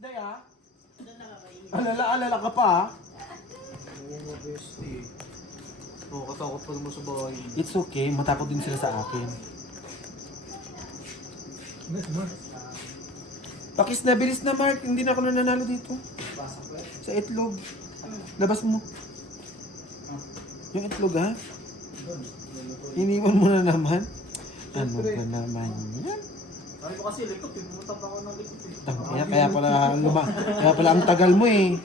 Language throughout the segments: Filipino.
birthday ah. Alala ka pa ah. Oo nga, bestie. Oo, katakot pa naman sa bahay. It's okay, matakot din sila sa akin. Pakis na, bilis na Mark. Hindi na ako nananalo dito. Sa itlog. Labas mo. Yung itlog ha? Iniwan mo na naman. Ano ba naman yan? Sabi ko kasi likot, pumunta pa ako ng likot eh. Kaya pala ang tagal mo eh.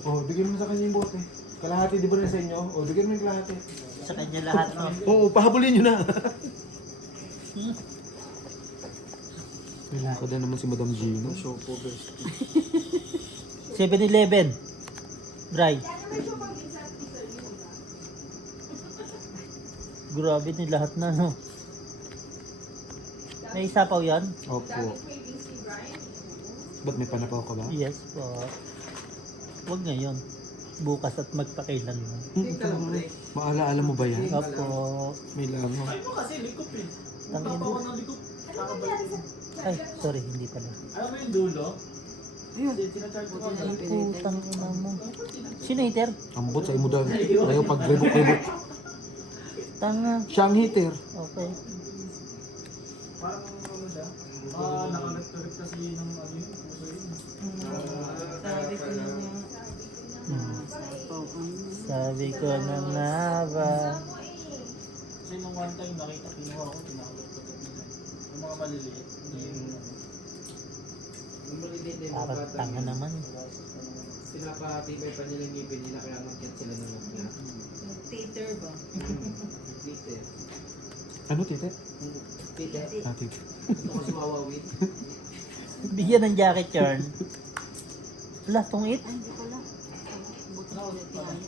Oh, bigyan mo sa kanya yung bote. Kalahati, di ba na sa inyo? Oh, bigyan mo yung kalahati. Sa kanya lahat, no? Oo, pahabulin nyo na. Nilako na naman si Madam Gino. Show po, bestie. 7-Eleven. Bray. Grabe din lahat na, no? May isapaw yan? Opo. Ba't may panapaw ka ba? Yes po. Huwag ngayon. Bukas at magpakailanman. Maala-ala mo ba yan? Opo. May langaw. Sabi mo kasi likot eh. Pumunta Tangin. pa ako ng likot. Kakabalik. Ay, sorry, hindi pala. Alam mo yung dulo? Ayun. Sinacharge ko ako. Putang ina mo. Sino hater? Ambot sa imo daw. Ayaw pag ribok-ribok. Tanga. Siya ang hater. Okay. Parang ano siya? Nakalit-ulit kasi ng ano yun. Puso yun. Sabi ko na nga. Sabi ko na nga ba? Kasi nung one time nakita, kinuha ko, kinakalit-ulit nila. Yung mga maliliit. Parang tanga naman. Pinapatibay pa nila yung ngipin nila kaya mag-get sila ng mga Tater ba? Peter. Ano, tite? Peter, Ah, tite. gusto ko si Wawawin. Bigyan ng jacket yarn. Wala, tungit. Ay, hindi pala. Buto ulit yan.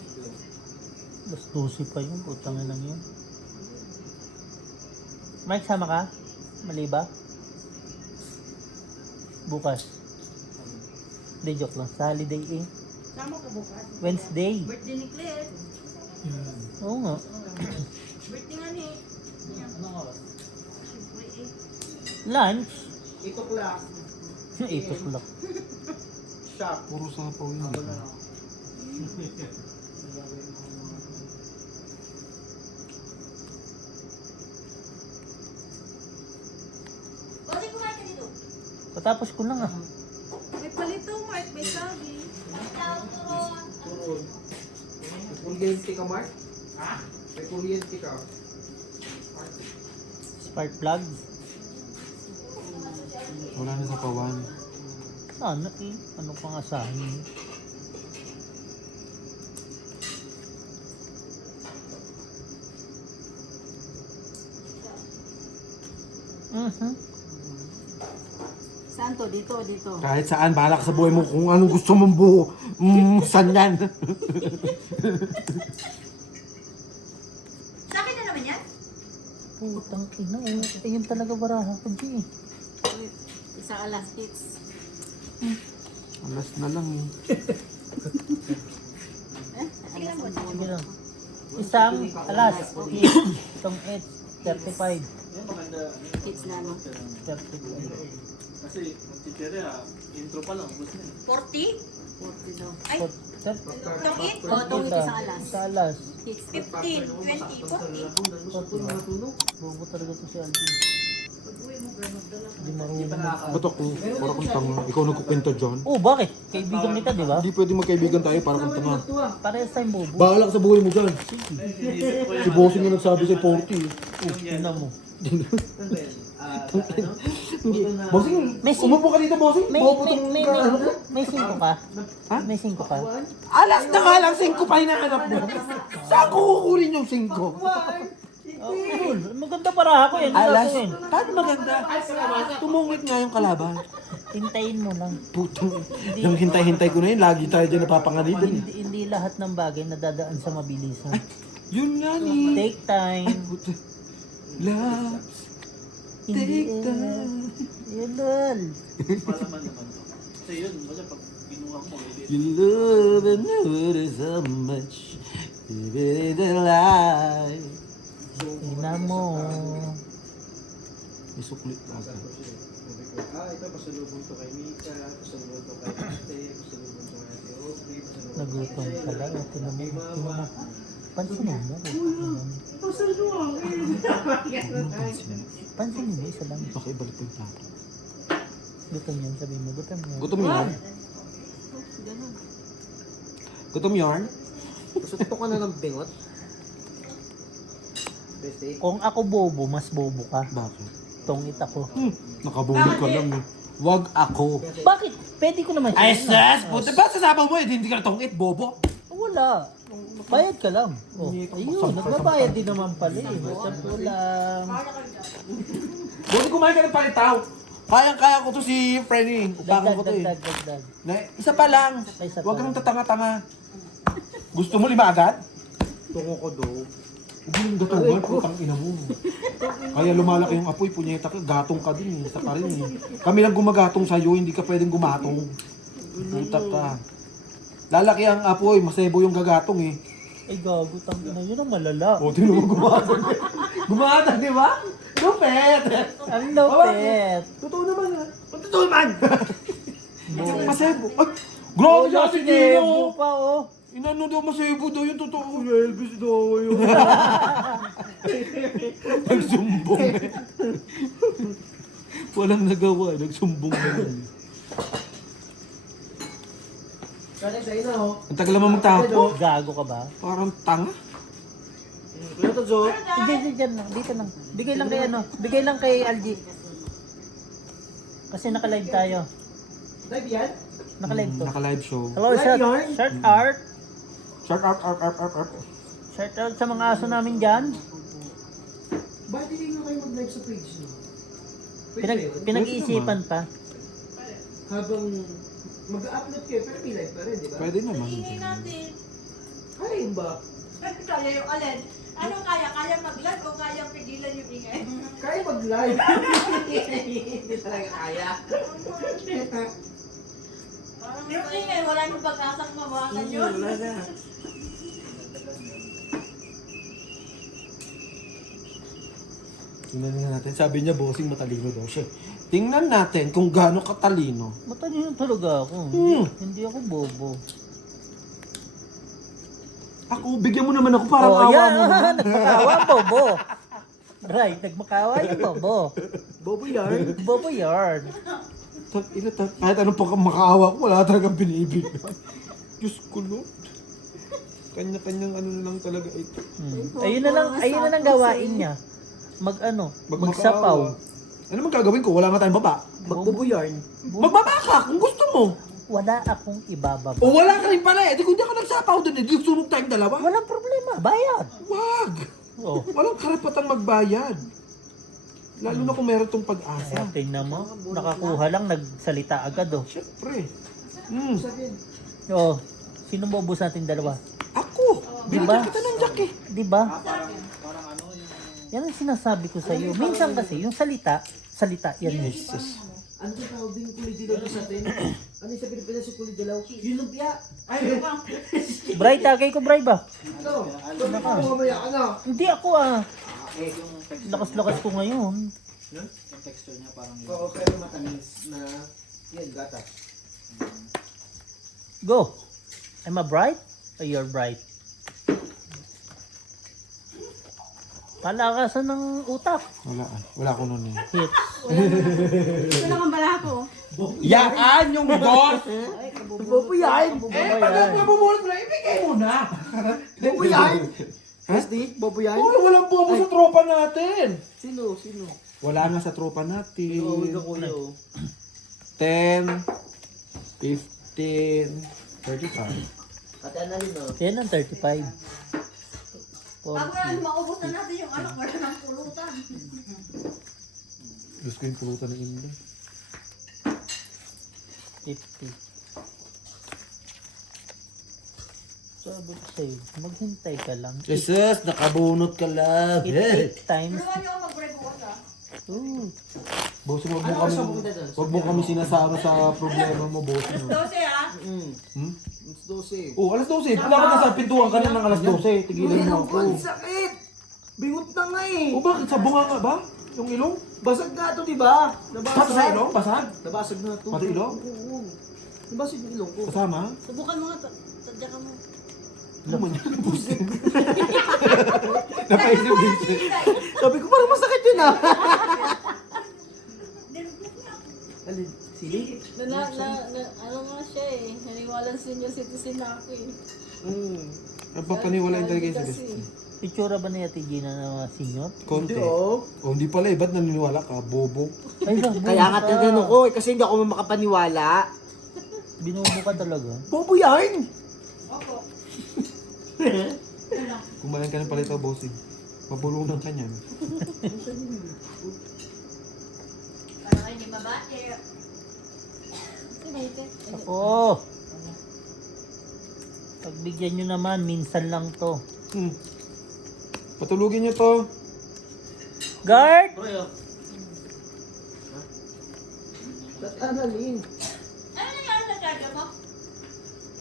Mas 12 pa yun. Putang na lang yun. Mike, sama ka? Mali ba? Bukas. Hindi, joke lang. Sa holiday eh. Sama ko bukas. Wednesday. Birthday ni Claire. Oo nga. Birthday nga ni. Anong oras? Siyempre eh. Lunch. Ito class. 8 o'clock. Shop. Puro sapaw yun. Habol na ako. Kasi kumain ka dito. Patapos ko lang ah. May palito, Mark. May sabi. Turon. May kuryente ka, Mark? Ha? May kuryente ka. Spark plug. Wala na sa pawan. Ano eh? Ano pang asahin? Saan to? Dito, dito. Kahit saan, bahala ka sa buhay mo kung anong gusto mong buo. Saan yan? Sa akin na naman yan? Putang ina eh. Ayun talaga baraha ko di eh. Isang alas hits. Alas na lang eh. Sige lang mo. Sige lang. Isang alas. Itong 8. 35. Yan maganda. Hits na ano. 35. Kasi magtitira, intro pa lang, gusto niya. 40? 40 daw. Ay, tongit? Oo, Oo, tongit isang alas. Sa alas. Hits 15, 20, 40. Bobo talaga to si Alvin. Pag-uwi mo, girl, magdala ka. Hindi marunong. Ba't ako? Para kung tanga. Ikaw nagkukwento dyan. Oh, bakit? Kaibigan kita, di ba? Hindi pwede magkaibigan tayo para kung tanga. Parehas tayong bobo. Bahala ka sa buhay mo dyan. Si Bossing nga nagsabi sa 40. Oh, tingnan mo. Bossing, May umupo ka dito, Bossing. May, Bobo may, tong may, ano ko. may 5 ka? Ha? May 5 ka? Alas na nga lang, 5 pa hinahanap mo. Saan ko kukunin yung 5? Oh, cool. Maganda para ako yan. Alas, Gagawin. paano maganda? Tumungit nga yung kalaban. Hintayin mo lang. Putong, yung hintay-hintay ko na yun, lagi tayo dyan napapanganiban. Hindi lahat ng bagay nadadaan sa mabilisan. Yun nga ni. Take time. Love, take time. Yun, lol. Malaman naman to. Kasi yun, basta pag kinuha mo, You love and know it so much. Give it a life. Ina mo. Isuklit na. Sabi ko, ito pasalubong to kay Mika, pasalubong to kay Ate, pasalubong to kay Ate Audrey, pasalubong Nagutom pala. Tinan mo. Pansinin mo. Pansinin mo. Isa lang. Baka ibalik ko yung plato. Gutom yan. Sabi mo. Gutom yan. Gutom yarn? Gutom yarn? Gusto ka na ng bingot? Best day. Kung ako bobo, mas bobo ka. Bakit? Tongit ako. Nakabunod ka lang eh. Wag ako. Bakit? Pwede ko naman Ay, siya. sus! Buti ba sasabaw mo eh? Hindi ka natongit, bobo. Wala. Bayad ka lang. Oh, ayun, nagbabayad din naman pala eh. Basta lang. Buti kumain ka ng palitaw. Kayang-kaya ko to si Frenny. Upakan ko to eh. Dagdag. Isa pa lang. Isa Huwag pa. kang tatanga-tanga. Gusto mo 5 agad? Tungo ko do. Huwag yung gatugan, putang ina mo. Kaya lumalaki yung apoy, punyeta ka, gatong ka din eh. Isa pa rin eh. Kami lang gumagatong sa'yo, hindi ka pwedeng gumatong. Putak ka. Lalaki ang apoy, masebo yung gagatong eh. Ay gago, tangina yun ang malala. O, tinulo mo gumatong. Gumatong, di ba? Lupet! Ang lupet. Totoo naman ha. Totoo naman! Masebo. Ay, grabe siya si Sinebo Gino. pa oh. Inano daw masebo daw yung totoo. Elvis daw yun. Nagsumbong eh. Walang nagawa, nagsumbong na yun. Kaya sa'yo na oh. Ang tagal naman magtapo. Gago ka ba? Parang tanga. Kuya to, Jo. Diyan lang, dito lang. Bigay lang kay ano, bigay lang kay LG. Kasi naka-live tayo. Live yan? Naka-live to. Naka-live show. Hello, Live shout yarn? out. Short up. Shout out sa mga aso namin dyan. Bakit hindi nga kayo mag-live sa page niyo? Pwede Pinag ba yun? pinag-iisipan pa. Habang mag-upload kayo, pero may live pa rin, di ba? Pwede naman. Ingay natin. Kaya yun ba? Kaya yung alin. Ano kaya? Kaya mag-live o kaya pigilan yung ingay? Kaya mag-live. Hindi talaga kaya. Yung ingay, wala nang pag-asang mawakan yun. Wala na. Tingnan nga natin. Sabi niya, bossing matalino daw siya. Tingnan natin kung gaano katalino. Matalino talaga ako. Hindi ako bobo. Ako, bigyan mo naman ako para Oh, maawa yan. mo. Nagmakawa, bobo. Right, nagmakawa yung bobo. Bobo yarn. Bobo yarn. Kahit anong makaawa ko, wala talagang binibigyan. Diyos ko, Lord. Kanya-kanyang ano na lang talaga ito. Ayun na lang gawain niya. Magsapaw. Ano man gagawin ko? Wala nga tayong baba. Magbobo yarn. Magbaba ka kung gusto mo. Wala akong ibababa. O wala ka rin pala eh. Di kung di ako nagsapaw dun eh. Di sunog tayong dalawa. Walang problema, bayad. Wag! Oh. Walang karapatang magbayad. Lalo na kung meron tong pag-asa. Tingnan mo, nakakuha lang, nagsalita agad oh. Siyempre. Oh, sino bobos natin dalawa? Ako! Diba? Binigyan kita ng jack eh. Di ba? Yan ang sinasabi ko sa iyo. Minsan kasi yung salita yan eh. Ano ba tawag din kulay dilaw doon sa atin? Ano yung sa Pilipinas yung kulay dilaw? Yung lumpia! Ay! Bright, tagay ko bright ba? Ano? Sabi ko mamaya ka na! Hindi ako ah. Lakas-lakas ko ngayon. Oo, pero matamis na yan, gatas. Go. I'm a bright or you're bright? Palakasan ng utak. Wala ko nun eh. Hits. Ito lang ang bala ko. Yan yung boss! Bobo yarn! Pag mabubulot mo na, ibigay mo na! Bobo yarn! Steve, bobo yarn? Uy, walang bobo sa tropa natin! Sino? Wala nga sa tropa natin. Oo, ikaw kuya oh. 10, 15, 35. Ate Annalyn oh. 10 and 35. Bago na maubos na natin yung anak, wala nang pulutan. Diyos ko yung pulutan ng India. 50. Sabi ko sa'yo, maghintay ka lang. Jesus, nakabunot ka lang. It 8 times. Tulungan niyo ako mag-break wash ah. Ooh. Boss, Ano oras ang pupunta doon? wag mo kami sinasama sa problema mo, boss. Alas 12 ah. Hmm? It's 12. Oh, alas 12. Dapat nasa pintuan ka na ng alas 12. Tigilan mo ako. Sakit! Bingot na nga eh. O bakit? Sa bunga nga ba? Yung ilong? Basag nga to, di ba? Pati sa ilong? Basag? Nabasag na to. Pati ilong? Oo. Nabasag yung ilong ko. Kasama? Subukan mo nga, tadya ka mo. Ano man yan? Busin. Napaisip din siya. Sabi ko parang masakit yun ah. Alin? Sili? Ano nga siya eh, naniwalang senior citizen na ako eh. Ang papaniwalain talaga yung Kasi, si Itsura ba ni Ate Gina na senior? Konti. Hindi oh. O hindi pala eh. Ba't naniniwala ka? Bobo. Ay, lang, Kaya nga tinanong ko eh, kasi hindi ako makapaniwala. Binubo ka talaga. Bobo yan! Opo. Kumain ka ng palitaw, bossing. Mabulunan ka niyan. Para kayo hindi mabati. Sinayte. Ako! Pagbigyan nyo naman, minsan lang to. Patulugin niyo to. Guard! Ba't analin? Ano nangyari sa charger mo?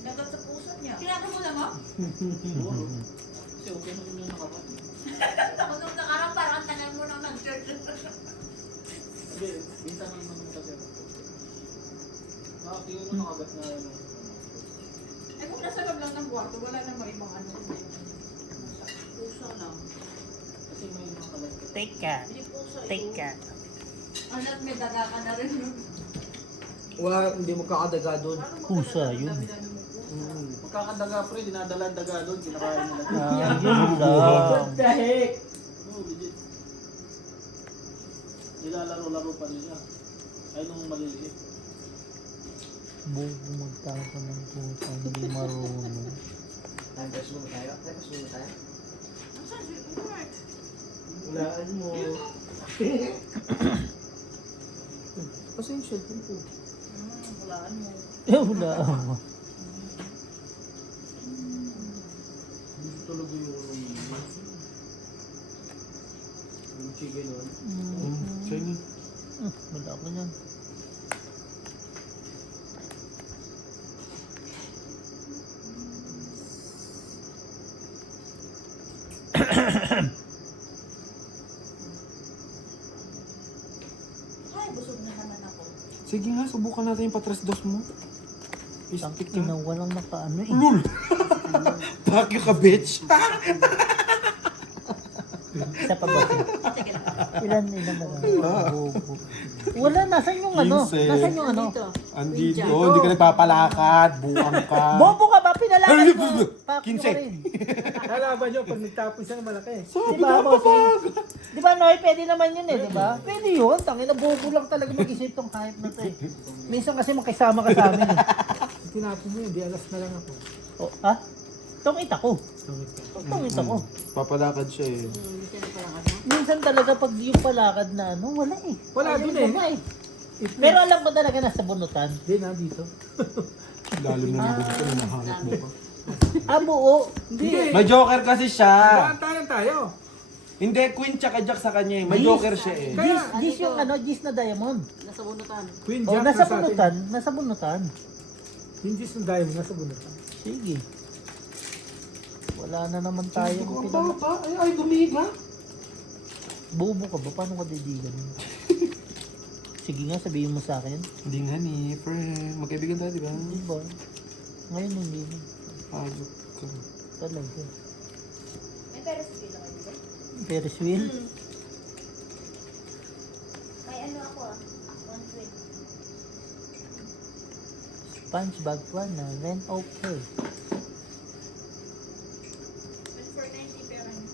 Dagat sa puso niya. Kinakamulan mo? Kasi okay na yung nakapat. Ako nung nakarang parang tagal mo nang nag-church. Hindi, minsan lang naman kasi ako. Tingin mo nakagat na yun. Eh kung nasa loob lang ng kwarto, wala namang ibang ano. Puso lang. Kasi may mga kalat. Take ka. Hindi puso. Take ka. Anak, may daga ka na rin. Wala, hindi mo kakadaga doon. Pusa, yun. Magkakadaga pre, dinadala ang daga doon, kinakain nila. Yun lang. the heck? Oo, legit. Nilalaro-laro pa nila. Ay, nung maliliit. Bobo magtaka ng pusa, hindi marunong. Time pass muna tayo? Time pass muna tayo? Saan si Mark? Walaan mo. Kasi yung cellphone ko. Walaan mo. Wala ako. Gusto talaga yung ulo mo. Yung chicken nun. Sa'yo na. Wala ako niyan. Ay, busog na naman ako. Sige nga, subukan natin yung patras dos mo. Ang Istik ina, na. walang nakaano eh. Lul! Pakyo ka, bitch! Isa pa ba? Sige lang. Ilan na lang. Bobo. Wala, nasan yung ano? 15. Nasan yung ano? Dito. Andito, hindi ka nagpapalakad, buang ka. Bobo ka ba? Pinalakan mo. Pakyo ka 15. rin. Kalaban nyo, pag nagtapos siya malaki. Sabi Diba, ka, bossing? papag! Di ba, Noy? Pwede naman yun eh, di ba? Pwede yun. Tangin na bobo lang talaga mag-isip tong hype na to eh. Minsan kasi makisama ka sa amin eh. Tinapos mo yun, di alas na lang ako. Oh, ha? Tong ita ko. Tong ita ko. Papalakad siya eh. Hindi na parang ano. Minsan talaga pag yung palakad na ano, wala eh. Wala Ayaw dun ko nga eh. Pero alam ko talaga nasa bunutan. Hindi na, dito. Lalo na nang ganito, hinahanap mo pa. Ah, buo. Hindi. May joker kasi siya. Tayo. Hindi, queen tsaka jack sa kanya eh. May joker siya eh. Gis yung ano, gis na diamond. Nasa bunutan. Queen Oh, nasa bunutan. Nasa bunutan. Hindi yung diamond, nasa bunutan. Sige. Wala na naman tayo. Ang baba, ay dumiga. Bobo ka ba? Paano ka didigan? Sige nga, sabihin mo sa akin. Hindi nga ni, friend. Magkaibigan tayo, di ba? Di ba? Ngayon hindi na. Pagod ka. Talaga. May pera sa pila kayo, di ba? Ferris wheel? May ano ako ah. 120. SpongeBob one na. Rent okay. But for 90 pera niyo.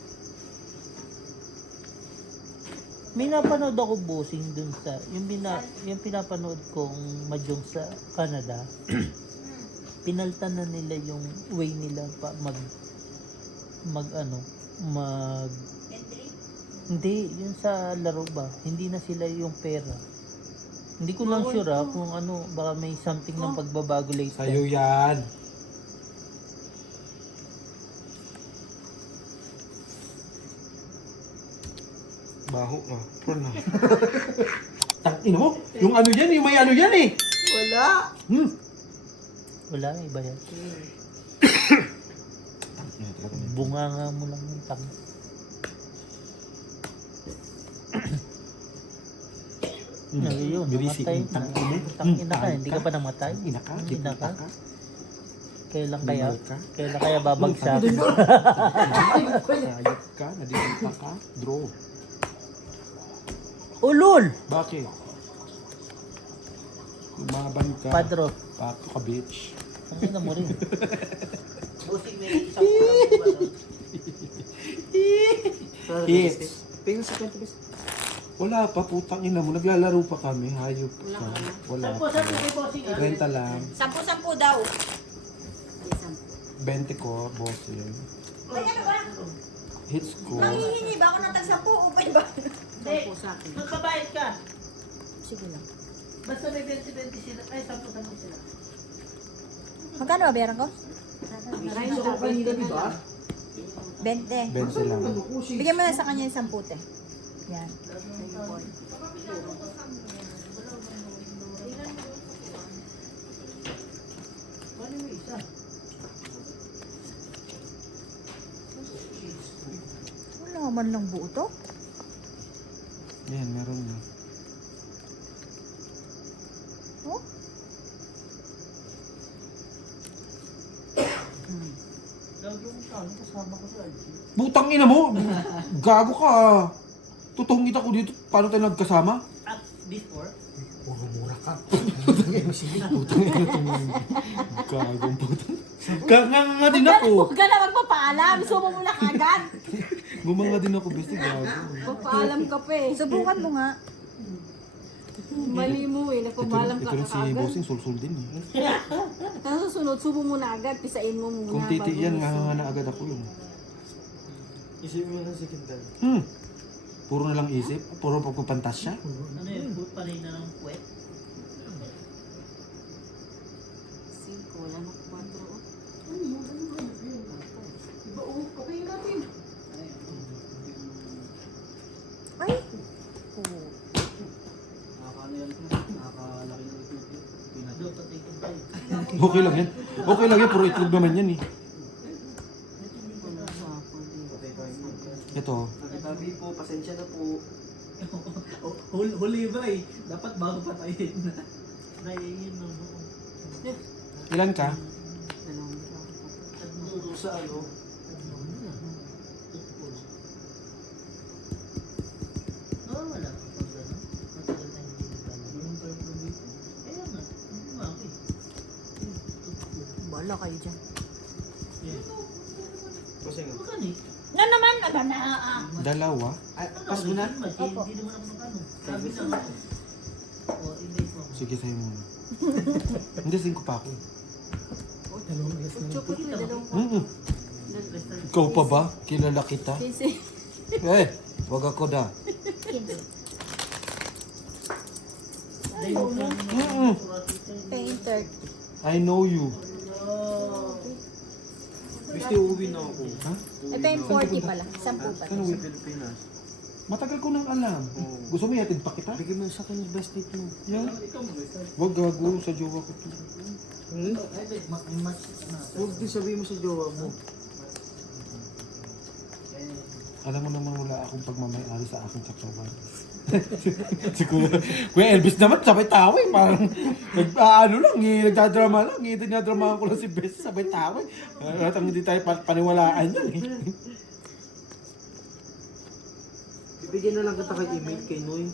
May napanood ako bossing dun sa, yung pinapanood kong Mahjong sa Canada. Pinaltan na nila yung way nila pa mag Entry? hindi, yun sa laro ba? Hindi na sila yung pera. Hindi ko lang sure kung ano, baka may something ng pagbabago later. Sa'yo yan. Baho ka. Friend na. Tangina mo. Yung ano yan eh. May ano yan eh. Wala. Wala, iba yan. Bunganga mo lang yung tang. Yun, Birisi, namatay na. tangina. Tangina ka, hindi ka pa namatay. Ina ka, Ina ka. ka. Kailan kaya? Limal ka. Kailan kaya babagsak? Sayop ka, nadikita ka. Draw. Ulol! Bakit? Lumaban ka. Padro. Pato ka, bitch. Ang ina mo rin. Bossing, may isang kulang ba doon? Hits. Pingin sa 20 pesos. Wala pa, putang ina mo. Naglalaro pa kami. Hayop ka. Wala Saan po pa. kay bossing? Renta lang. 10-10 daw. 20 ko, boss yun. Ay, ano ba? Hits ko. Nanghihingi ba ako ng tag-10 o pa ba? Hindi. Magbabayad ka. Sige lang. Basta may 20-20 sila. Ay, 10-10 sila. Magkano ba bayaran ko? Gusto ko kanina, di ba? 20. 20 lang. Bigyan mo na sa kanya yung 10 te. Yan. Ano yung isa? Wala man lang buo to. Yan, meron na. Oh? Gago mo siya. Kasama ko sa IG. Butang ina mo! Gago ka. Tutungit ako dito. Paano tayo nagkasama? At before? Mura ka. Putang ina itong gagong putang. Ganganga din ako. Huwag ka na magpapaalam. Sumo mo na kagad. Gumanga din ako, besti gago. Magpaalam ka pa eh. Subukan mo nga. Mali mo eh. Nagpapaalam Ito ka rin si agad. Bossing, sulsul din eh. Tapos susunod, subo mo na agad. Pisain mo muna. Kung titi bago yan, mo nga na agad ako yun. Isipin mo na sa kintal. Puro na lang isip, puro pagpapantasya. Ano yun? Food pa rin na ng puwet? 5, wala na 4. Ay! Nakakaano yan po. Nakakalaki ng itlog. Doon pa tayo tayo. Okay lang yan. Okay lang yan, puro itlog naman yan eh. Patay pa yung Ito, Tabi po, pasensya na po. Huli ba eh. Dapat bago patayin na. Naiiyin na mo. ilan ka? Turo sa ano? Oo, wala pa pag gano'n. Matagal na hindi nagano. Kaya nga, hindi mo ako eh. Bala kayo dyan. Kasi nga. Makan eh. Na naman! Aga na! Dalawa. Ay, pas mo na? Opo. Hindi naman ako magano. Sabi na ako. O, i-base mo. Sige, sa'yo muna. Hindi, 5 pa ako. Chocolate na dalawang Mm-mm. Ikaw pa ba? Kilala kita? Kasi, Eh, wag ako da. Mm-mm. Painter. I know you. Gusto uuwi na ako. Ha? Ito yung 40 pala. 10 pala. Ano Sa yun? Pilipinas. Matagal ko nang alam. Gusto mo yatid pa kita? Bigyan mo sa akin yung best date mo. Yan. Wag gago sa jowa ko to. Huwag din sabihin mo sa jowa mo. Alam mo naman wala akong pagmamayari sa aking katawan. Si Kuya Elvis naman sabay tawa eh. Parang ano lang, nagdadrama lang. Nagdadrama ko lang si Bess sabay tawa eh. Hatang hindi tayo paniwalaan yan eh. Bibigyan na lang kita kay email kay Noy.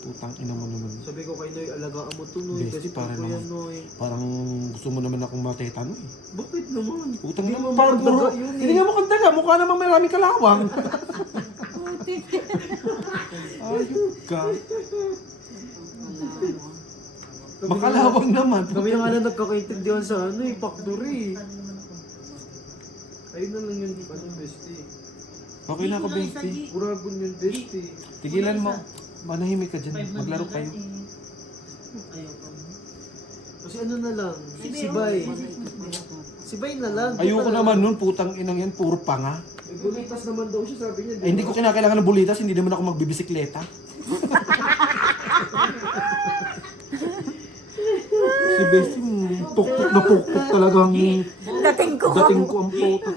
Putang ina mo naman. Sabi ko kay Noy, alagaan mo to Noy. Bestie, Best para ko yan naman. Noy. Parang gusto mo naman akong matetano eh. Bakit naman? Putang Hindi ina mo mo, parang puro. magdaga yun eh. Hindi nga mukhang daga, mukha namang marami kalawang. Ayun ka. Makalawang naman. Kami na nga lang nagkakaintindihan sa ano eh, factory. Ayun na lang yun, ano bestie. Okay na ako, Bestie. Buragon yun bestie. Tigilan mo. Manahimik ka dyan. Maglaro kayo. Ayaw pa mo. Kasi ano na lang, si Bay. Si Bay na lang. Ayoko naman nun, putang inang yan, puro panga. Eh, bulitas naman daw siya, sabi niya. Ay, hindi ko kinakailangan ng bulitas, hindi naman ako magbibisikleta. Si Bestie, pukpuk na pukpuk talagang Dating ko. dating ko ang puto.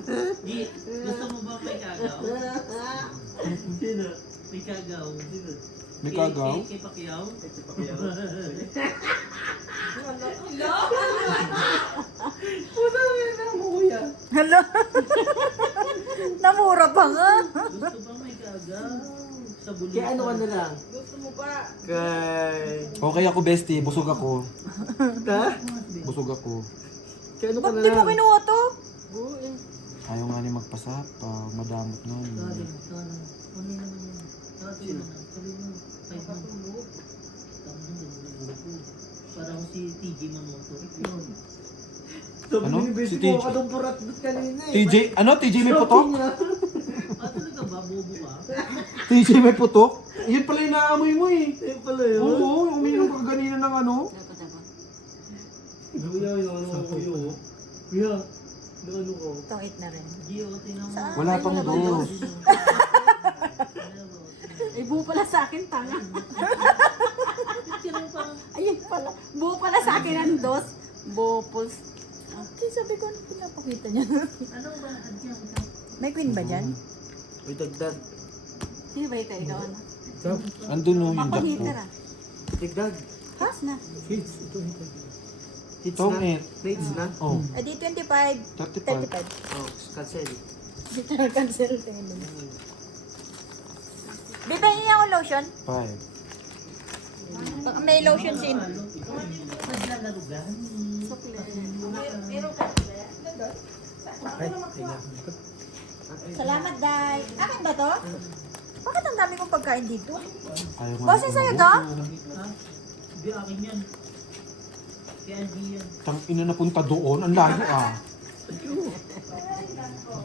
Di, gusto mo ba may kagaw? Sino? May kagaw. May kagaw? Kay Pacquiao? Hala. Namura pa nga. Gusto ba may kagaw? Sa bulita. Kaya ano ka na lang? Gusto mo ba? Kay... Okay ako, bestie. Busog ako. Ha? Busog ako. Kaya ano ka Ba't na di mo lang? kinuha to? Ayaw nga ni magpasapa. Madamot nga ni. Kagaw. Ano naman yan? Kagaw naman. Sabi mo, 5 months. Tapos hindi mo nabuko. Parang si TJ Mamoto. Sabi Ano? ni Bessie Si mo, TJ. kadong purat doon kanina eh. TJ? Ano? TJ may putok? Ah, talaga ba? Bobo ka? TJ may putok? Yun pala yung naamoy mo eh. Ayun pala yun. Oo, uminom ka kanina ng ano. Kuya, yung ano ko yun. Kuya, yung ano ko. Itong 8 na rin. Gio, tingnan mo. Saan? Wala pang dos. Ay, buo pala sa akin, tanga. Ayun pala. Buo pala sa akin ang dos. Bopos. Okay, sabi ko, ano pinapakita niya? Ano ba? Adyan. May queen ba dyan? Uy, dagdag. Sino ba ikaw? Ikaw ano? Andun no, yung Ako jackpot. hitter ah. Dagdag. Has na. Hits. Ito, hits. Hits Tom na. it. Hits na. Oh, Adi 25. 35. 35. Oh, cancel. Dito na cancel. Tingin mo. Bibay niya ako lotion. 5. Baka may lotion sin. Naglalarugan. Salamat, Day. Akin ba to? Bakit ang dami kong pagkain dito? Ayaw nga. Bossing sa'yo to? Ha? Di akin yan. Kaya hindi yan. Tang ina na punta doon. Ang layo ah. Gano ko.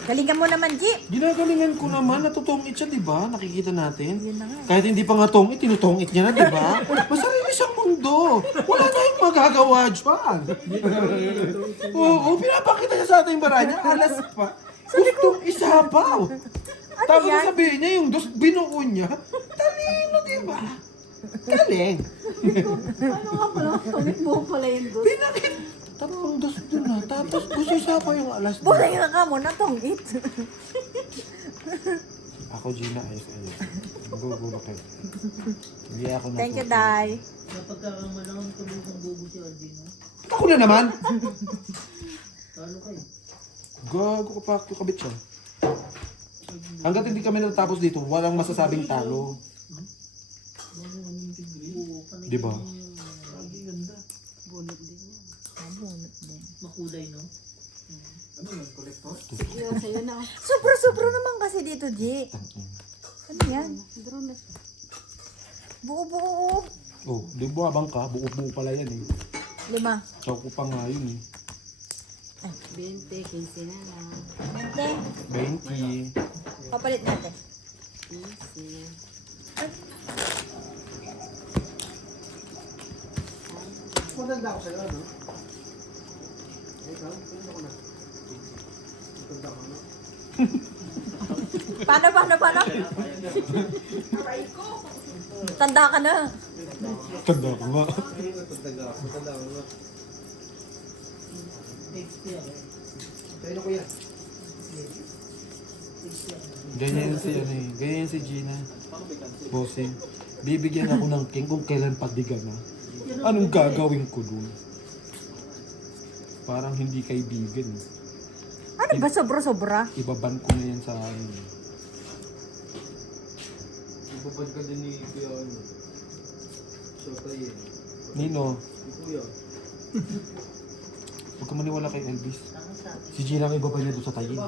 Galingan mo naman, G. Ginagalingan ko naman. Natutungit siya, di ba? Nakikita natin. Yun na nga. Kahit hindi pa nga tungit, tinutungit niya na, di ba? Masarili siyang mundo. Wala tayong magagawa dyan. Oo, pinapakita niya sa ating bara niya. Alas pa. Gustong isapaw. Tapos yan? sabihin niya yung dos binuo niya. Talino, di ba? Galing. Ano nga pala? Tungit mo pala yung dos. Pinakit. Tatlong dos doon na. Tapos gusto isapaw yung alas Buta na. yung ka mo na tungit. Ako, Gina, ayos. Gugulo kayo. Hindi ako na. Thank you, Day. Napagkakamalangan tuloy ng bobo si Aldino. Ako na naman. Talo kayo. Gago ka pa, kabit siya. Hanggat hindi kami natatapos dito, walang masasabing talo. Oo, panay Di ba? Bunot din yan. Bunot din. Makulay, no? Ano yun? Collector? Yun, sa'yo na. Sobra-sobra naman kasi dito, G. Ano yan? Drone na siya. Buo-buo. Oh, di ba abang ka? Buo-buo pala yan eh. 5. Choco pa nga yun eh. 20, 15 na lang. 20. 20. Papalit natin. Maganda ako sa'yo, ano? Ikaw, ano ko na? Maganda ako, ano? Paano? Tanda ka na. Tanda ko nga. Maganda ako, maganda ako, ano? Sa'yo na, kuya. Ganyan si ano eh. Ganyan si Gina. Bossing. Bibigyan ako ng king kung kailan padigan na. Anong gagawin ko dun? Parang hindi kaibigan eh. Ano ba sobra-sobra? Ibaban ko na yan sa ano. Ibabad ka din ni kuya, ano? Shotay, eh. Nino, Ni kuya. huwag ka maniwala kay Elvis. Si Gina ang ibaba niya doon sa tayin.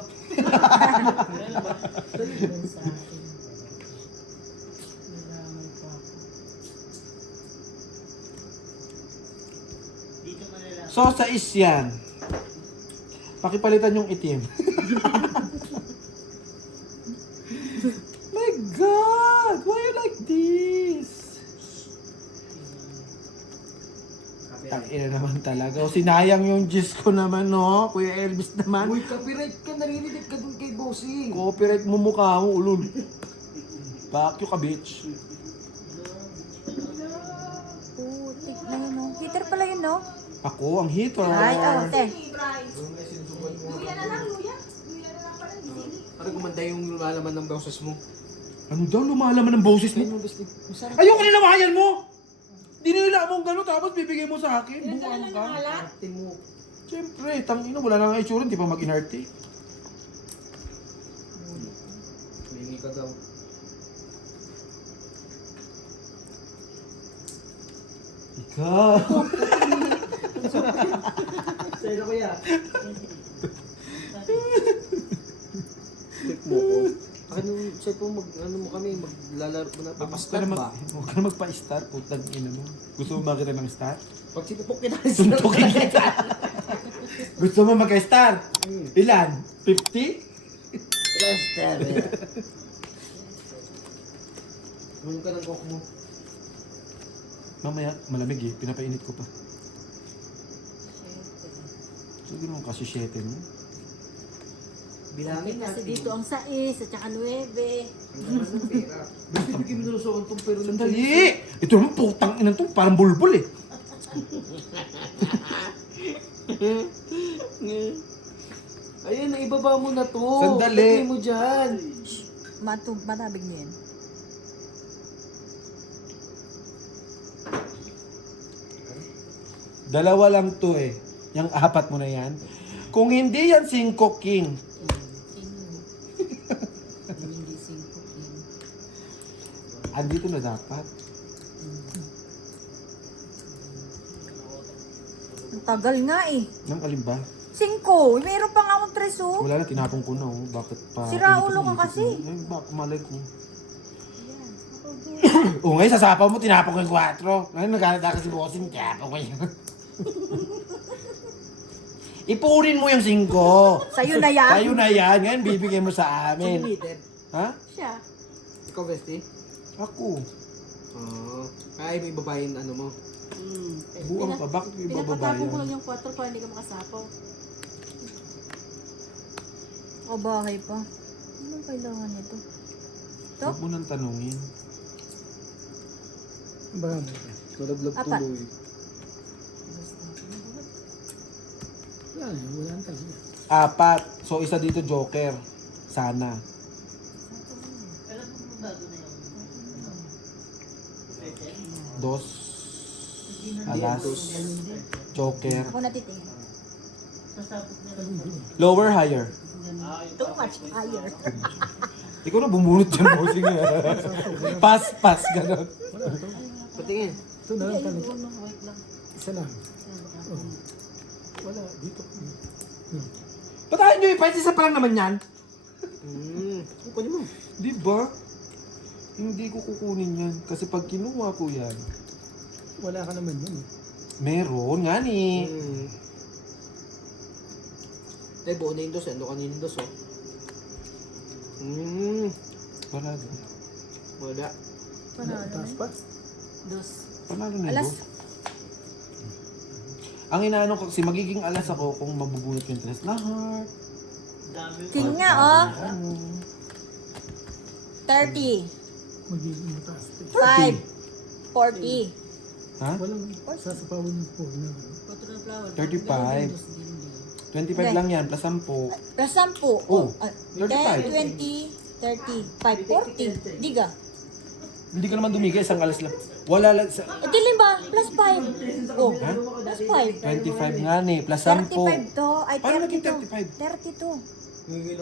Dito malalaman. So, sa is yan. Pakipalitan yung itim. My God! Why you like this? Tangina naman talaga. O, sinayang yung gis ko naman, no? Kuya Elvis naman. Uy, copyright ka, naririnig ka dun kay Bossing. Copyright mo mukha mo, ulol. Bakyo ka, bitch. Putik na yun, no? Heater pala yun, no? Ako, ang hitter. Ay, oh, te. Sili, Bryce. Yung may sinusubukan mo. Luya na lang, luya. Luya na lang pala, hindi sili. Parang gumanda yung lumalaman ng boses mo. Ano daw, lumalaman ng boses Kaya mo? mo gusto. Masarap. Ayoko nilawayan mo! Dinila mong gano'n, tapos bibigay mo sa akin. Yan ka Bukan lang ka. ng alat. Arte mo. Siyempre, tangina, wala na nga itsura, di pa mag-inarte. Mingi ka daw. Ikaw. Sa'yo na kuya. Tip mo ko. Ano, sa'yo po ano mo kami, maglalaro mo na. Papastar ba? Huwag ka na magpa-star, putang ina mo. Gusto mo makita ng star? Pag sinupok kita, Suntukin kita. Gusto mo mag-star? Ilan? 50? Plaster. Ngayon ka ng coke mo. Mamaya, malamig eh. Pinapainit ko pa. So, ganoon kasi 7 mo. Bilangin Kasi natin. dito ang 6 at saka 9. Ang naman ng pera. Basta bigyan mo nalusokan tong pero ng Sandali! Ito naman putang ina to, parang bulbul eh. Ayun, naibaba mo na to. Sandali. Lagay mo dyan. Matabig niyo yan. Dalawa lang to eh. Yung 4 mo na yan. Kung hindi yan 5 king. Andito na dapat. Ang tagal nga eh. Nang alin ba? 5. Meron pa nga akong treso. Wala na, tinapon ko na oh. Bakit pa? Sira ulo ka kasi. Ay, bakit malay ko? Oo, ngayon sasapaw mo, tinapon ko yung 4. Ngayon naghanap na kasi bossing, tinapon ko yun. Ipunin mo yung 5. Sa'yo na yan. Tayo na yan. Ngayon bibigay mo sa amin. Sumited. Ha? Siya. Ikaw, Bestie? Ako. Oo. Ay, may babae ano mo. Buwang ka. Bakit may Pinapatapon ko lang babayan? yung 4 para hindi ka makasapaw. O bahay pa. Anong kailangan nito? Ito? Huwag mo nang tanungin. Kulab-lab Apat. tuloy. Apat. So, isa dito joker. Sana. Alam mo bago na yung... Dos. Alas. Joker. Ako natitingin. Sasabot na lang. Lower, higher. Too much higher. Ikaw na bumunot dyan, bossing. Pass, pass. Ganon. Patingin. Ito na lang tanong. Wait lang. Isa lang. Oh. Wala, dito. Ba't ayaw nyo ipalit? Isa pa lang naman yan. Kunin mo. Di ba? Hindi ko kukunin yan. Kasi pag kinuha ko yan, Wala ka naman yun eh. meron nga ni. Tay, buo na yung dos. Ano kanina yung dos, oh. Wala din. Wala. Panalo na. Taas pa? Panalo na Alas. yun. Ang inaano ko, kasi magiging alas ako kung mabubunot yung tres na heart. Dami. King nga oh. Ano? 30. Magiging mataas. 5. 40. Ha? Walang sasapawin po na. 4 na flower. 35. 25 lang yan, plus 10. Plus 10. Oh, 10, 35. 20, 30, 5, 40. Diga. Hindi ka naman dumigay, isang alas lang. Wala lang sa... Dilim ba? Plus 5. Oh. Ha? Plus 5. 25 nga ni, plus 10. 35 to. Ay, Paano naging 32. 35?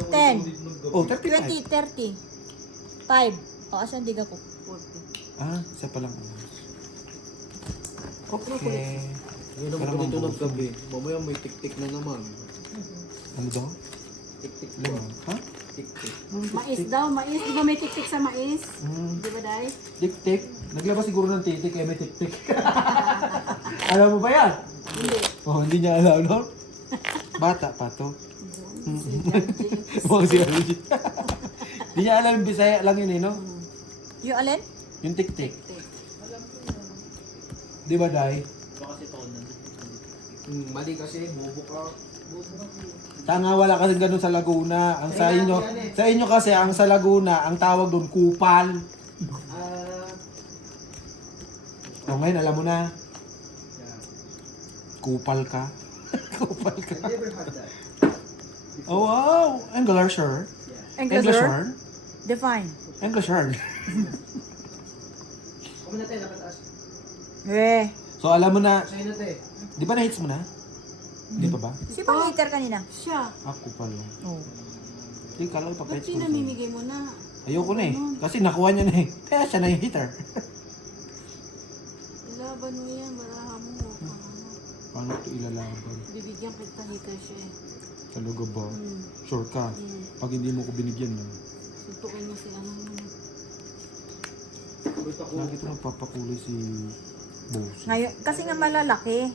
10. Oh, 35. 20, 30. 5. O, asan diga ko? 40. Ah, isa pa lang. Okay. Ngayon naman Para ko dito ng mabusog. gabi. Mamaya may tik-tik na naman. Ano daw? Tik-tik Lemon. na. Ha? Tik-tik. Mais daw, mais. Di ba may tik-tik sa mais? Hmm. Di ba, Day? Tik-tik. Naglabas siguro ng titik kaya may tik-tik. Alam mo ba yan? Hindi. Oh, hindi niya alam, no? Bata pa to. Mga si RG. Hindi niya alam yung Bisaya lang yun eh, no? Yung alin? Yung tik-tik. Di ba, Day? Mali kasi, bobo ka. Tanga, wala kasi ganun sa Laguna. Ang sa inyo kasi, ang sa Laguna, ang tawag doon, kupal. O ngayon, alam mo na. Kupal ka. Kupal ka. Have you ever had that? Oh, wow! Englisher. Englisher? Define. Englisher. Ako na tayo, nakataas. Eh. So, alam mo na, Sa'yo na tayo. di ba na-hits mo na? Di pa ba? Si pang hater kanina. Siya. Ako pala. Oh. Di, kala ko Ba't papahits ko. pinamimigay mo na? Ayoko na eh. Kasi nakuha niya na eh. Kaya siya na yung hitter. Ilaban mo yan, maraha mo. Paano ito ilalaban? Bibigyan kita hita siya eh. Talaga ba? Hmm. Sure ka? Hmm. Pag hindi mo ko binigyan nun. Suntukin mo si ano mo. Wait ako. Lagi ito nagpapakulay si Boss. Ngayon, kasi nga malalaki.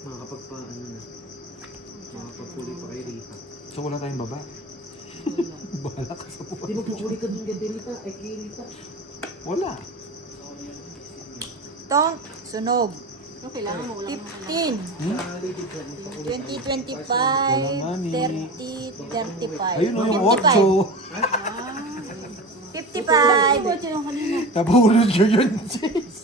Makakapagpa, ano na. Makakapagpuli pa kay Rita. So wala tayong baba. Wala. Bahala ka sa Di buhay. mo pupuli ka dun kay Rita. Ay, kay Rita. Wala. Tong, sunog. Yung kailangan mo, wala kang 15, Sa Lady Jan, magpapuli. 20, 25, Wala nga ni. 30, 35. Ayun o yung 55. 8. 55. Ba't yung kanina? Nabulod ko yun, Jess.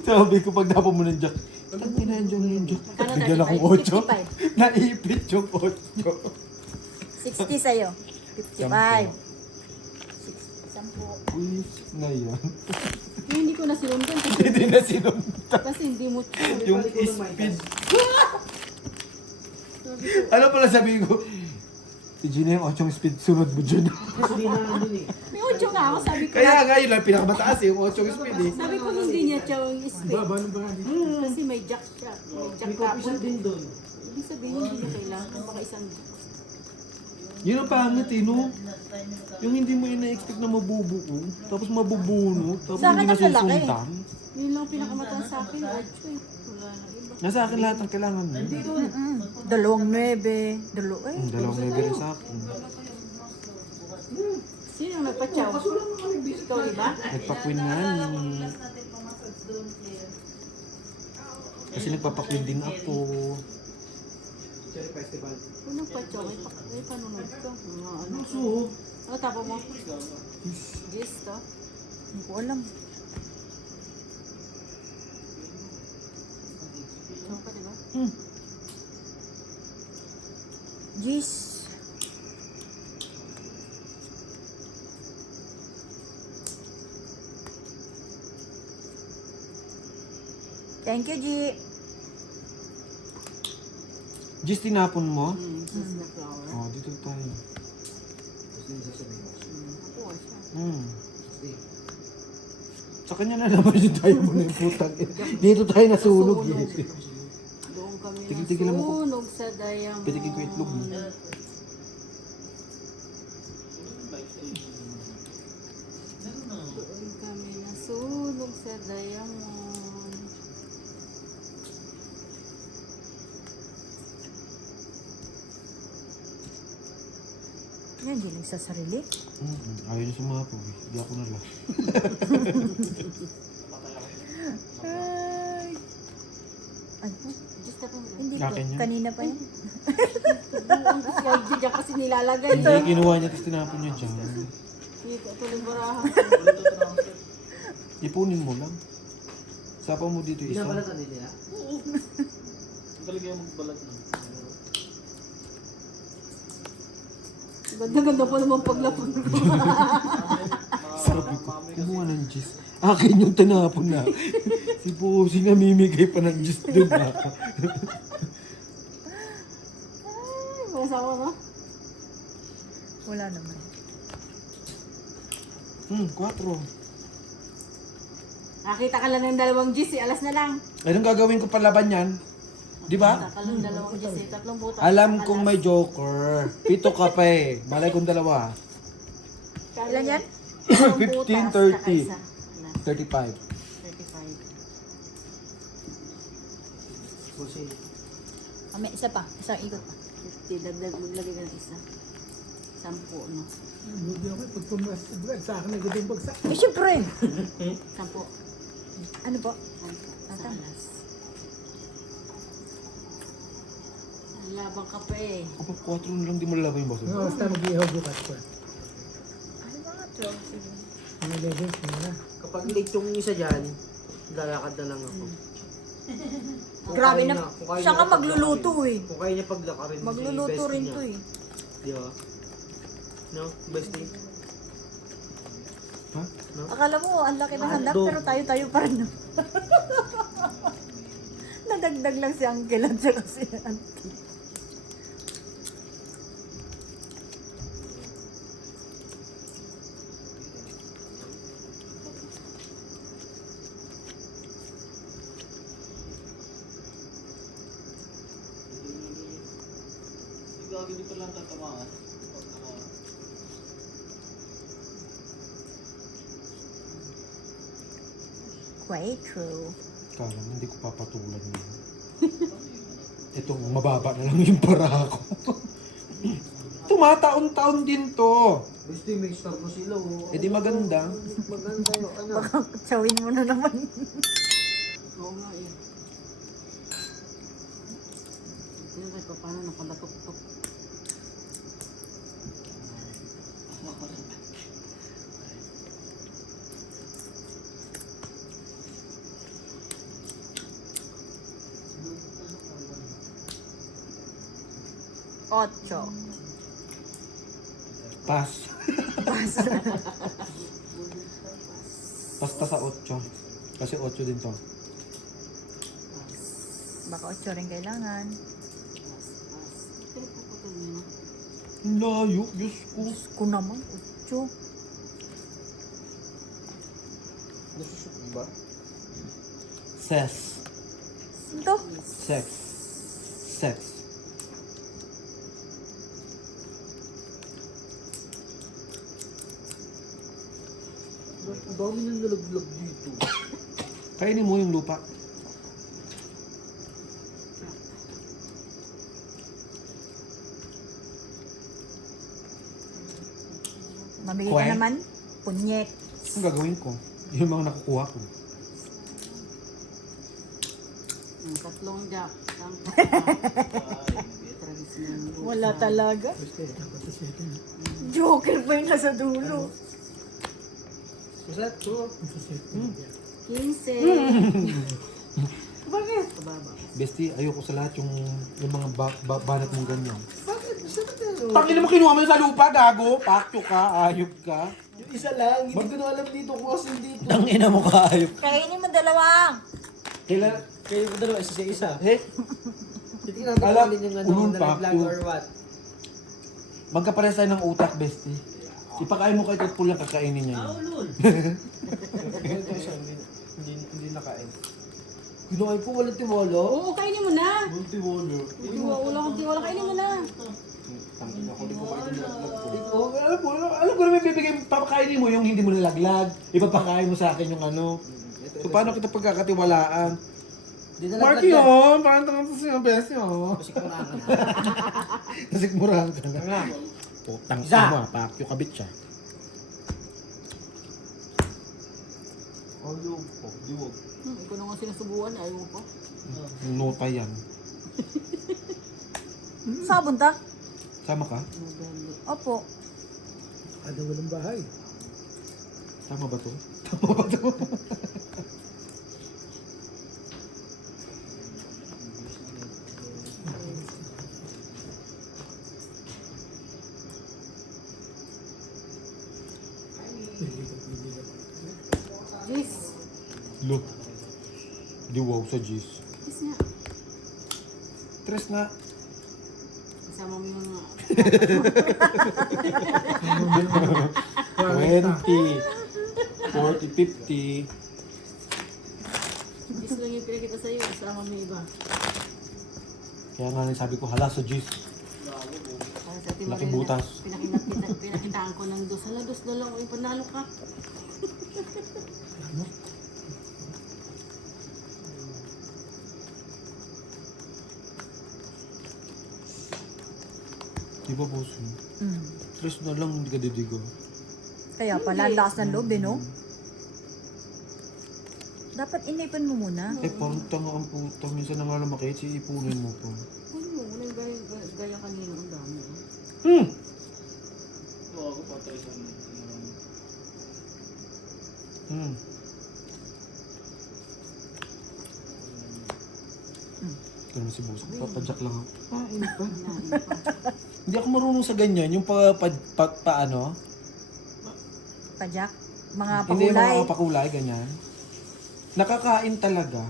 Sabi ko pag dapo mo ng Jack. Pag pinandiyan yung Jack. Magkano Bigyan akong 8. 55. Naipit yung 8. 60 sa'yo. 55. 10. Uy, na yan. Yung hindi ko na sinundan kasi, Hindi na sinundan. kasi hindi mo chew. Yung speed. Ano pala sabihin ko? Si Gina yung 8 speed, sunod mo dyan. Kasi di na dun eh. May 8 nga ako, sabi ko. Kaya nga yun lang, pinakamataas eh, yung 8 speed eh. Sabi ko hindi niya chew yung speed. Baba ng brand. Kasi may jack siya. May jack May coffee shop tapon. din dun. Ibig sabihin hindi niya kailangan. Baka isang Yun ang pangit eh, no? Yung hindi mo ina-expect na mabubuo, tapos mabubunot, tapos Sa hindi akin ang lalaki. nasusuntan. yun lang pinakamataas sa akin. 8 eh. Wala na iba. Nasa akin lahat ng kailangan mo. Dalawang 9. Dalawang level rin sa akin. Sino ang nagpa-chow? Ikaw, di ba? Nagpa-queen nga ni. Kasi nagpapa-queen din ako. Cherry Festival. Kung nagpa-chow, ay panunod ka. Mga ano. So, Ano tapo mo? Gis to? Hindi ko alam. Chow ka, di ba? Jeez. Thank you, G. just tinapon mo? Gis na flower. Oh, dito tayo. Tapos din sa sabi ko. Nakuha siya. Stay. Sa kanya na naman yung tayo mo na yung putang. Dito tayo nasunog eh. Doon kami Tigil-tigilan mo ko. nasunog sa diamond. Pitigil ko itlog mo. Doon kami nasunog sa diamond. Yan, hindi nagsasarili. Ayaw niya sumapo eh. Hindi ako nala. Ay. Ano? Just ako. Hindi ko. Akin yan. Kanina pa yan. Buong kasi dyan kasi nilalagay. Hindi, kinuha niya tapos tinapon niya dyan. Dito, tuloy baraha. Ipunin mo lang. Sapa mo dito isa. Binabalatan din nila. Ganda-ganda pa naman paglapag ko. Sabi ko, kumuha ng gis. Akin yung tinapon na. Si Pusi namimigay pa ng gis doon na. Ay, masawa na. Wala naman. 4. Nakita ka lang ng dalawang G's eh. Alas na lang. Anong gagawin ko palaban yan? Di ba? Nakita ka lang dalawang G's eh. Tatlong butas. Alam kong may joker. 7 ka pa eh. Malay kong 2. Ilan yan? 15, 30. 35. 35. Kasi, May isa pa. Isang ikot pa. 50. Dagdag maglagay ka ng isa. 10, no? Hindi ako, pag pumas sa brand, sa akin agad yung bagsak. Eh, syempre. 10. Ano po? 10. Sa alas. Labang ka pa eh. Kapag 4 na lang di mo lalabay yung baso. Basta mag-ihaw bukas pa. Ano mga 12? Sige. Kapag late yung isa dyan, lalakad na lang ako. Grabe na. Kung kaya Siya niya nga magluluto paglakarin. eh. Kung kaya niya paglakarin. Magluluto bestie rin niya. to eh. Di ba? No? Bestie? Ha? Akala mo, ang laki ng handak, pero tayo-tayo pa rin. Nadagdag lang si Uncle at saka si Auntie. Quite true. Kala mo, hindi ko papatulan yun. Itong mababa na lang yung para ko. Tumataon-taon din to. Bestie, may start mo sila. Oh. Eh di maganda. Maganda yung ano. Baka tsawin mo na naman. Oo nga eh. Tingnan tayo pa paano nakalatok-tok. Ocho. Pas. Basta sa 8. Kasi 8 din to. Baka ocho rin kailangan. Pero puputol niya na. Layo, Diyos ko. Diyos ko naman, ocho. Nasusok ba? Ses. Ito. Sex. Sex. Ang dami nang nalaglag dito. Kainin mo yung lupa. Mabili Kwe? ka naman. Punyek. Ang gagawin ko? Yung mga nakukuha ko. Tatlong jack. Wala talaga. Joker pa yung nasa dulo. Masat ko. 15. Bakit? Kababa. Bestie, ayoko sa lahat yung mga banat mong ganyan. Bakit? Masat ano? Tangin mo kinuha mo sa lupa, gago. Pakyo ka, ayop ka. Yung isa lang, hindi ko na alam dito kung asin dito. Tangin mo ka, ayop. Kainin mo dalawa. Kailan? Kayo ko dalawa, isa. Eh, Titignan natin Alam, kung alin yung ano, ulun nalaglag pa, or what. magkapares tayo ng utak, bestie. Ipakain mo kay Totpul yung kakainin niya yun. Hindi nakain. Ginawa ko walang tiwala. Oo, kainin mo na. Walang tiwala. Wala kang tiwala, kainin mo na. Tangin ako, di ko pa ito nilaglag ko. Alam ko naman bibigay, papakainin mo yung hindi mo nilaglag. Ipapakain mo sa akin yung ano. So paano kita pagkakatiwalaan? Marky yun, parang tanong sa siya, best yun. Nasikmurahan ka na. Putang Isa. ina, pakyo kabit siya. Ayaw po, diwag. Ikaw na nga sinusubuan, ayaw mo pa. Nota yan. Sabon ta? Sama ka? Opo. Ada walang bahay. Tama ba to? Tama ba to? Jis. Lo. Diwaw sa G's. Jis nga. Tres na. Kasama mo yung 20. 40, 50. Jis lang yung pinakita sa'yo. Kasama mo yung iba. Kaya nga sabi ko, hala sa G's. Para sa ating Laking Marina, butas. pinakitaan ko ng dos. Hala, dos na lang. Uy, panalo ka. Di ba, boss? Mm. Tres na lang, hindi ka didigo. Kaya pala, ang lakas ng loob eh, no? Dapat inipan mo muna. Eh, parang tanga ang putang. Minsan na nga lang makit, iipunin mo po. Ano, walang gaya kanina. Ang dami. Oh. Hmm. Ito naman si Boss. Papadyak lang ako. Init pa. Hindi ako marunong sa ganyan. Yung paano? Pajak. Mga Hindi yung pakulay. mga pakulay, ganyan. Nakakain talaga.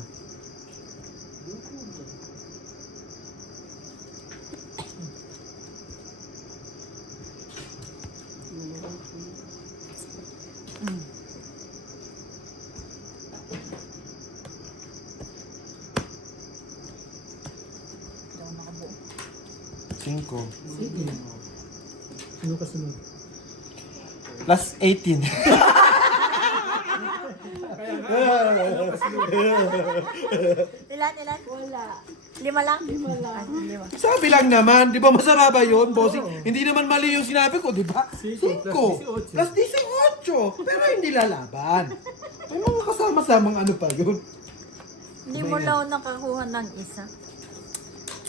Hindi ako makabuo. 5. Sige. Sino kasunod? Plus 18. Ilan? Wala. 5 lang? 5 lang. 5. Sabi lang naman, di ba masama ba yun, bossing? Hindi naman mali yung sinabi ko, di ba? 5 plus 18. plus 18. Pero hindi lalaban. May mga kasama-samang ano pa yun. Hindi mo lang nakakuha ng isa.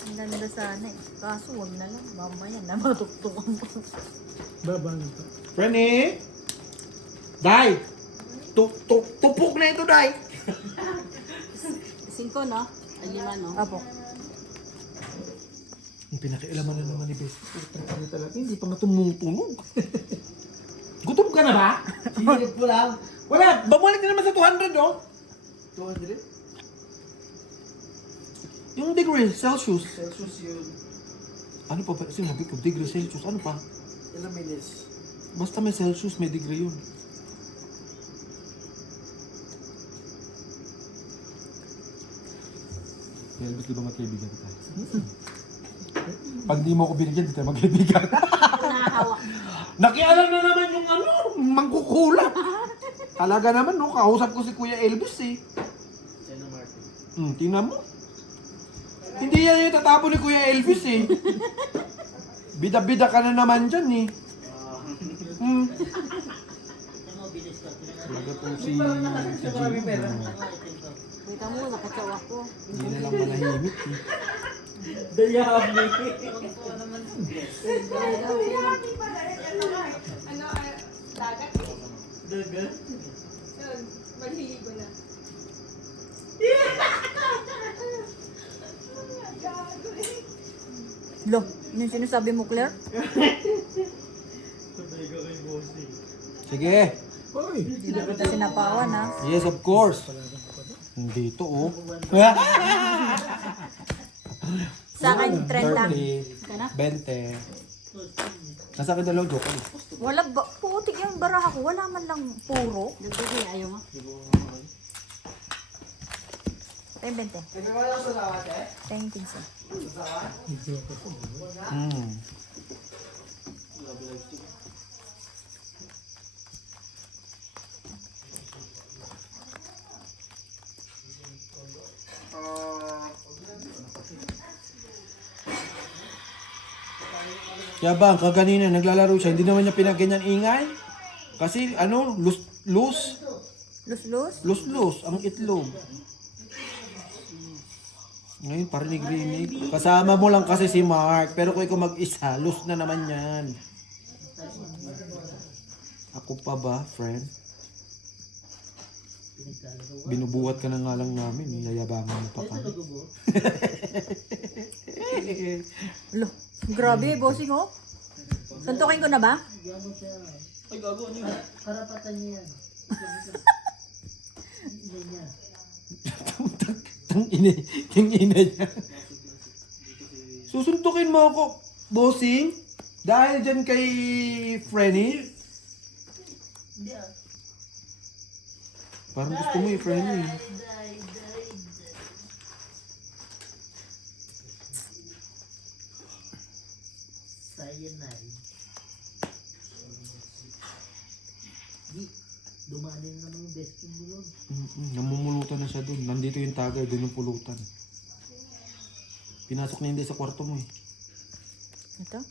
Ang ganda sana eh. Kaso wag na lang. Mamaya na matuktukan ko. Babang ito. Renny? Day! Tupok na ito, Day! 5, no? Ay, 5, no? Apo. Yung pinakialaman na naman ni Bes. Talaga, hindi pa nga tumutunog. Gutom ka na ba? Sinilip ko lang. Wala, bumalik na naman sa 200, oh. 200? Yung degree Celsius. Celsius yun. Ano pa ba? Sinabi ko, degree Celsius. Ano pa? Ilang minutes? Basta may Celsius, may degree yun. Elvis, di ba magkaibigan tayo? Pag di mo ako binigyan, di tayo magkaibigan. Nakahawak. Nakialam na naman yung ano, mangkukulat. Talaga naman, no? Kausap ko si Kuya Elvis, eh. China Martin. Tingnan mo. Hindi yan yung tatapon ni Kuya Elvis, eh. Bida-bida ka na naman dyan, eh. Talaga po si Jimmy. Kita mo, nakatsawa ko. Hindi na lang manahimik, eh. Dagat. Dagat? Yun, maliligo na. Lo, yung sinasabi mo, Claire? Sige. Hoy! Hindi na kita sinapawan, ha? Yes, of course. Dito, oh. Sa akin, 30. 20. Nasa akin dalawang joke. Wala ba? Putik yung baraha ko. Wala man lang puro. Dagdag ayaw mo. Tayo 20. Nagkakala ko sa lahat eh? Tayo 15. Hmm. Yabang, kaganina naglalaro siya, hindi naman niya pinaganyan ingay. Kasi ano, loose Lus-lus? ang itlog. Ngayon, parinig-rinig. Kasama mo lang kasi si Mark, pero kung ikaw mag-isa, loose na naman yan. Ako pa ba, friend? Binubuhat ka na nga lang namin, yayabangan mo pa kami. Lo, grabe, bossing, oh. Suntukin ko na ba? Karapatan niya yan. Tang ina niya. Susuntukin mo ako, bossing? Dahil dyan kay Frenny? Parang gusto mo eh, Frenny. Cyanide. Di, dumanin na mga best friend mo nun. Namumulutan na siya dun. Nandito yung tagay, dun yung pulutan. Pinasok na hindi sa kwarto mo eh. Ito?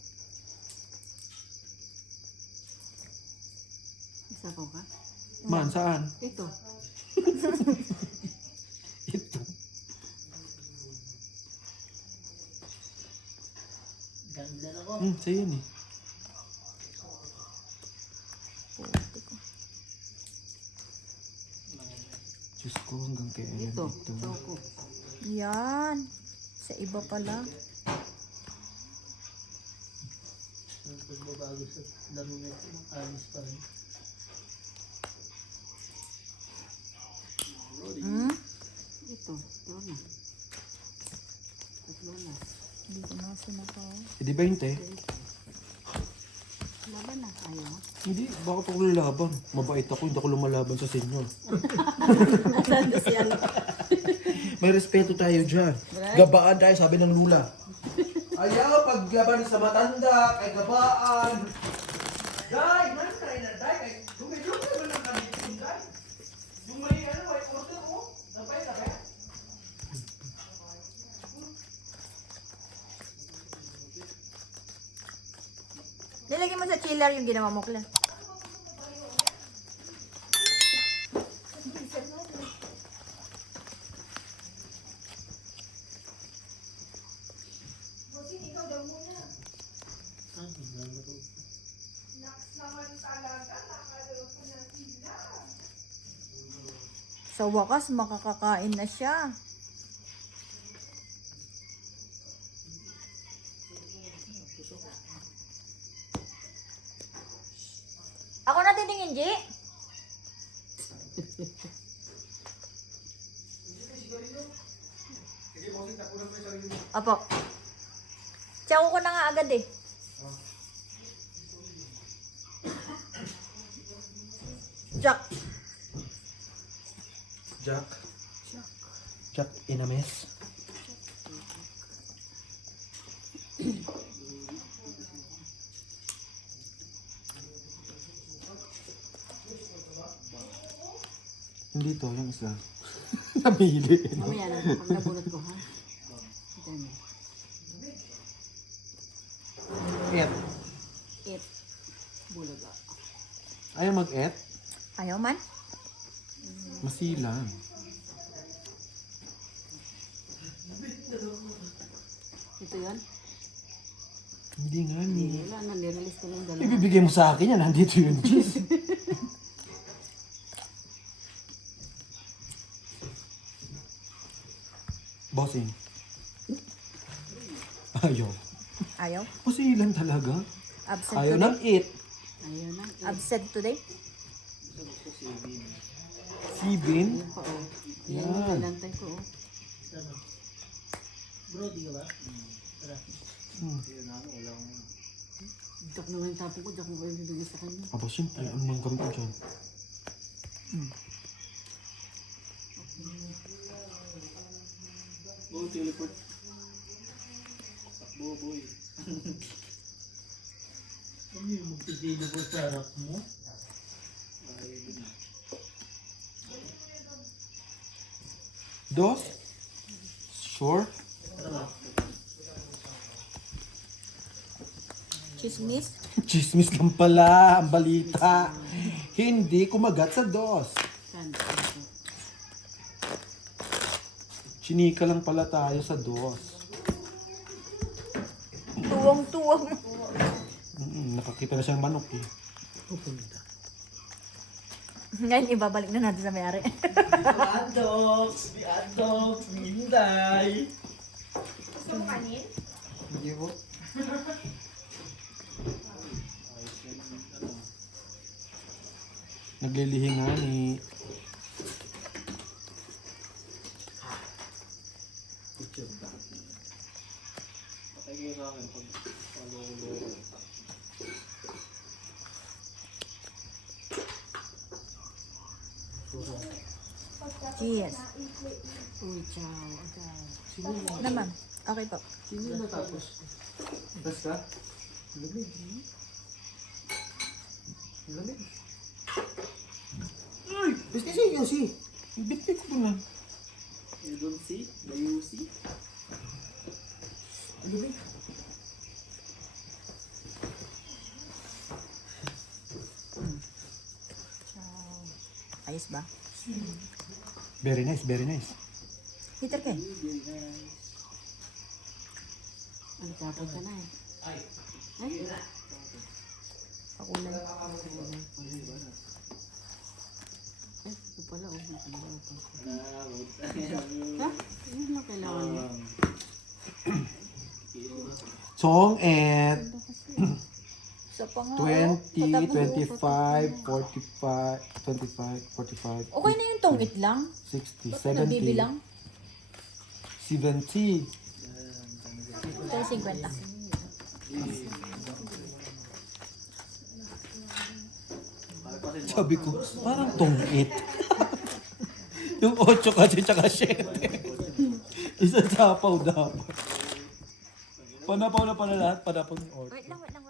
Isa po ka? Man, saan? Ito. Ito. Ganda ako. Sa'yo yun eh. Putik ko. Okay, ayan Ito, dito. choco. Yan. Sa iba pala. Ang pagbabago sa laro na ito, alis pa rin. Hmm? Ito, ito na. Tatlo na. Hindi ko na sinakaw. Eh, di 20? Laban na, ayaw. Hindi, bakit ako lalaban? Mabait ako, hindi ako lumalaban sa senior. Asan na siya? May respeto tayo dyan. Gabaan tayo, sabi ng lula. Ayaw paglaban sa matanda, kay gabaan. Day, nanay na, day, kay dumi-dumi mo lang kami dito, day. Yung may white order mo, nabay. Nilagay mo sa chiller yung ginawa mo, Cla. Ay, naglalaro. Sa wakas, makakakain na siya. Ako na titingin, G. Apo. Tsako ko na nga agad eh. Jack. Jack in a mess. Hindi to, yung isa. Nabili. Mamaya na, pag nabunot ko, ha? Ito na. Et. It. Bulaga. Ayaw mag-et? Ayaw man. Masilang. Ito yan? Hindi nga ni. Wala na, nirelease ko lang dalawa. Ibibigay mo sa akin yan, nandito yung cheese. Bossing. Ayaw. Ayaw. Masilang talaga. Absent Ayaw today. ng eat. Ayaw na. Absent today. Sibin. Ayun pa, oh. Yan. Yan yung pinantay ko, oh. Ano? Brody ka ba? Tara. Jack na nga yung tapo ko, Jack mo kayo bibigay sa kanya. Aba, siyempre, ano mang gamit ko dyan? Go, teleport. Takbo, boy. Ano yung magpipili sa harap mo? Dos? Sure? Chismis. Chismis lang pala ang balita. Hindi kumagat sa dos. Saan? Ito. Chinika lang pala tayo sa dos. Tuwang-tuwang. Nakakita na siyang manok eh. Pupunta. Ngayon, ibabalik na natin sa may-ari. Addox! Di Addox! Minday! Gusto mo kanin? Hindi po. Naglilihi nga ni. Patay kayo sa akin pag palolo. Cheers. Uy, ciao. Ciao. Naman. Okay po. Sino natapos? Basta? Lamig. Lamig. Ay! Basta siya yung si. Bitbit ko na. You don't see? Do you see? Lamig. Ayos ba? Very nice, very nice. Heater ka eh. Ano, tapos ka na, eh. Ay. Pakulay. Ay, pala, oh. Ha? Yun lang kailangan niya. Song at Isa pa nga. 20, Patapos 25, 45, 25, 45, Okay na yung tungit lang. 60, Ba't ka nagbibilang? 70. Ito 50. Sabi ko, parang tungit. Yung 8 kasi tsaka 7. Isa sapaw dapat. Panapaw na pala lahat, panapaw ni 8. Wait lang, wait lang.